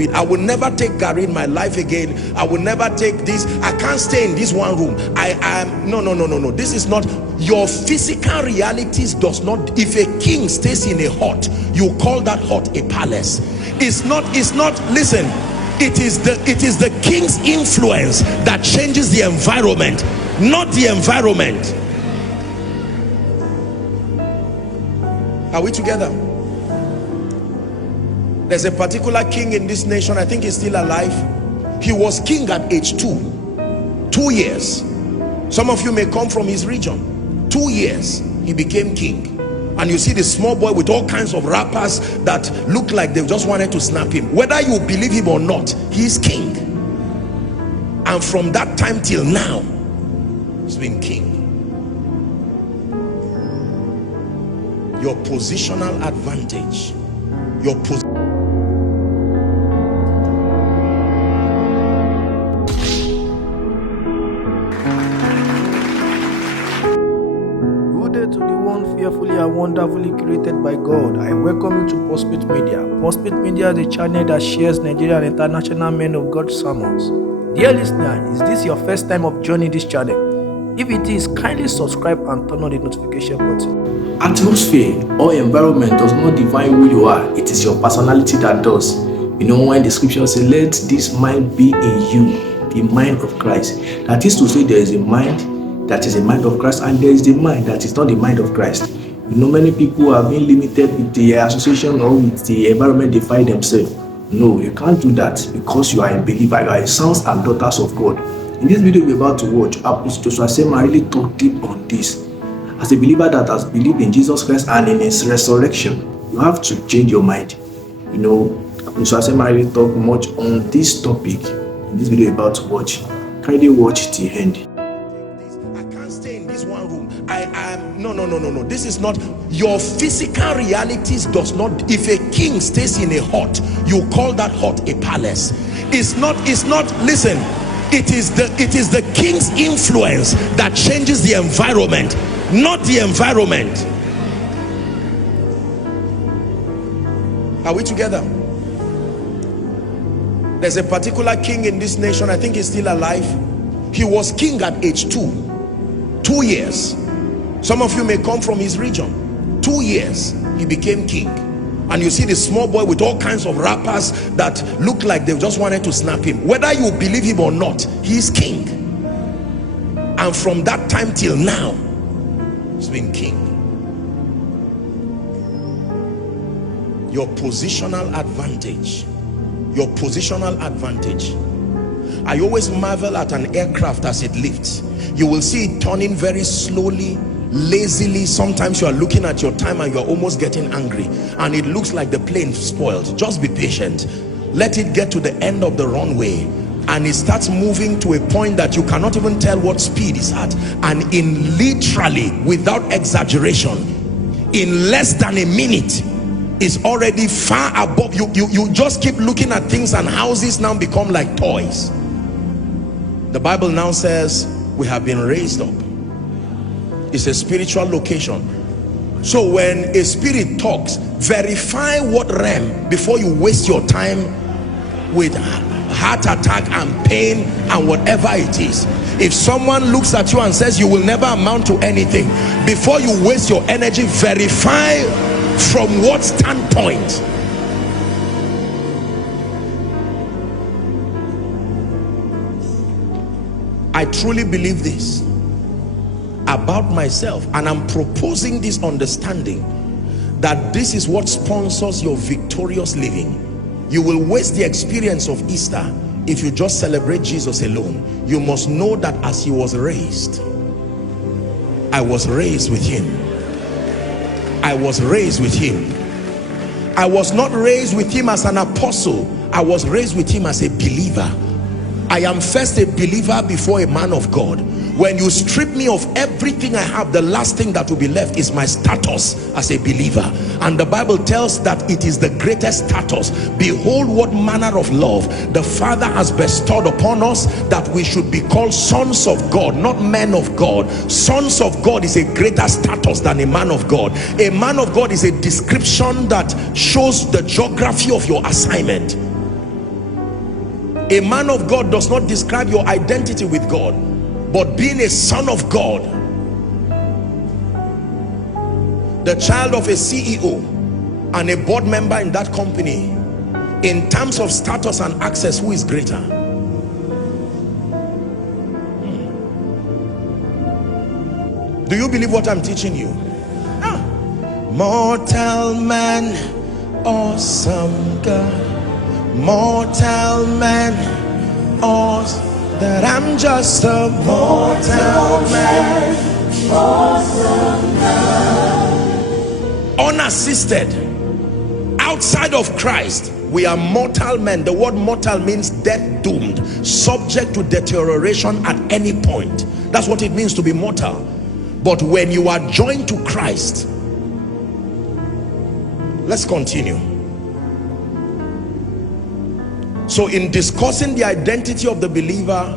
it. I will never take Gary in my life again. I will never take this. I can't stay in this one room. I am no. This is not your physical realities. Does not. If a king stays in a hut, you call that hut a palace. It's not. Listen, it is the king's influence that changes the environment, not the environment. Are we together? There's a particular king in this nation. I think he's still alive. He was king at age 2 years. Some of you may come from his region. 2 years he became king, and you see the small boy with all kinds of rappers that look like they just wanted to snap him. Whether you believe him or not, he's king, and from that time till now he's been king. Your positional advantage, your position. Good day to the one fearfully and wonderfully created by God. I welcome you to Paulsmith Media. Paulsmith Media is a channel that shares Nigerian and international men of God sermons. Dear listener, is this your first time of joining this channel? If it is, kindly subscribe and turn on the notification button. Atmosphere or environment does not define who you are. It is your personality that does. You know, when the scripture says, let this mind be in you, the mind of Christ. That is to say, there is a mind that is a mind of Christ, and there is the mind that is not the mind of Christ. You know, many people have been limited with the association or with the environment they find themselves. No, you can't do that, because you are a believer. You are sons and daughters of God. In this video we're about to watch, Apostle Selman really talk deep on this. As a believer that has believed in Jesus Christ and in his resurrection, you have to change your mind. You know, Apostle Selman really talk much on this topic in this video we're about to watch. Kindly watch till the end. I can't stay in this one room. I am no. This is not your physical realities. Does not. If a king stays in a hut, you call that hut a palace. It's not. Listen, it is the king's influence that changes the environment, not the environment. Are we together? There's a particular king in this nation. I think he's still alive. He was king at age 2 years. Some of you may come from his region. 2 years he became king, and you see the small boy with all kinds of rappers that look like they just wanted to snap him. Whether you believe him or not, he's king, and from that time till now he's been king. Your positional advantage, your positional advantage. I always marvel at an aircraft as it lifts. You will see it turning very slowly, lazily. Sometimes you are looking at your time and you are almost getting angry, and it looks like the plane spoiled. Just be patient. Let it get to the end of the runway, and it starts moving to a point that you cannot even tell what speed it's at, and in literally, without exaggeration, in less than a minute is already far above you. You just keep looking at things, and houses now become like toys. The Bible now says we have been raised up. It's a spiritual location. So when a spirit talks, verify what realm before you waste your time with heart attack and pain and whatever it is. If someone looks at you and says you will never amount to anything, before you waste your energy, verify from what standpoint. I truly believe this about myself, and I'm proposing this understanding that this is what sponsors your victorious living. You will waste the experience of Easter if you just celebrate Jesus alone. You must know that as he was raised, I was raised with him. I was raised with him. I was not raised with him as an apostle. I was raised with him as a believer. I am first a believer before a man of God. When you strip me of everything I have, the last thing that will be left is my status as a believer. And the Bible tells that it is the greatest status. Behold what manner of love the Father has bestowed upon us, that we should be called sons of God, not men of God. Sons of God is a greater status than a man of God. A man of God is a description that shows the geography of your assignment. A man of God does not describe your identity with God, but being a son of God, the child of a CEO and a board member in that company, in terms of status and access, who is greater? Do you believe what I'm teaching you? Mortal man, awesome God. Mortal man, awesome, that I'm just a mortal man, awesome God. Unassisted, outside of Christ, we are mortal men. The word mortal means death doomed, subject to deterioration at any point. That's what it means to be mortal. But when you are joined to Christ, let's continue. So in discussing the identity of the believer,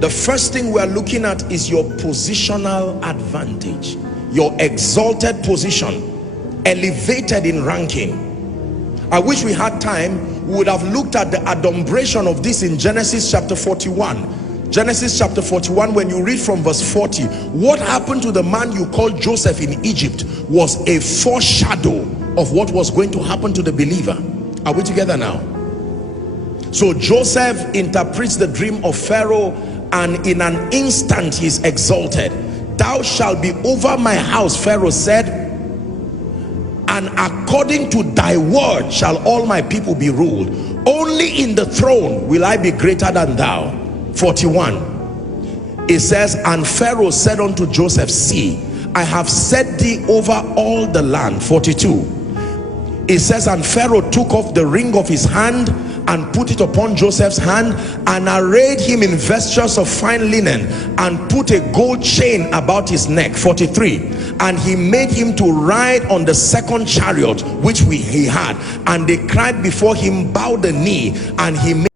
the first thing we are looking at is your positional advantage, your exalted position, elevated in ranking. I wish we had time, we would have looked at the adumbration of this in Genesis chapter 41. Genesis chapter 41, when you read from verse 40, what happened to the man you called Joseph in Egypt was a foreshadow of what was going to happen to the believer. Are we together now? So Joseph interprets the dream of Pharaoh, and in an instant he's exalted. Thou shalt be over my house, Pharaoh said, and according to thy word shall all my people be ruled. Only in the throne will I be greater than thou. 41, it says, and Pharaoh said unto Joseph, see, I have set thee over all the land. 42, it says, and Pharaoh took off the ring of his hand and put it upon Joseph's hand, and arrayed him in vestures of fine linen, and put a gold chain about his neck. 43, and he made him to ride on the second chariot which he had, and they cried before him, bow the knee, and he made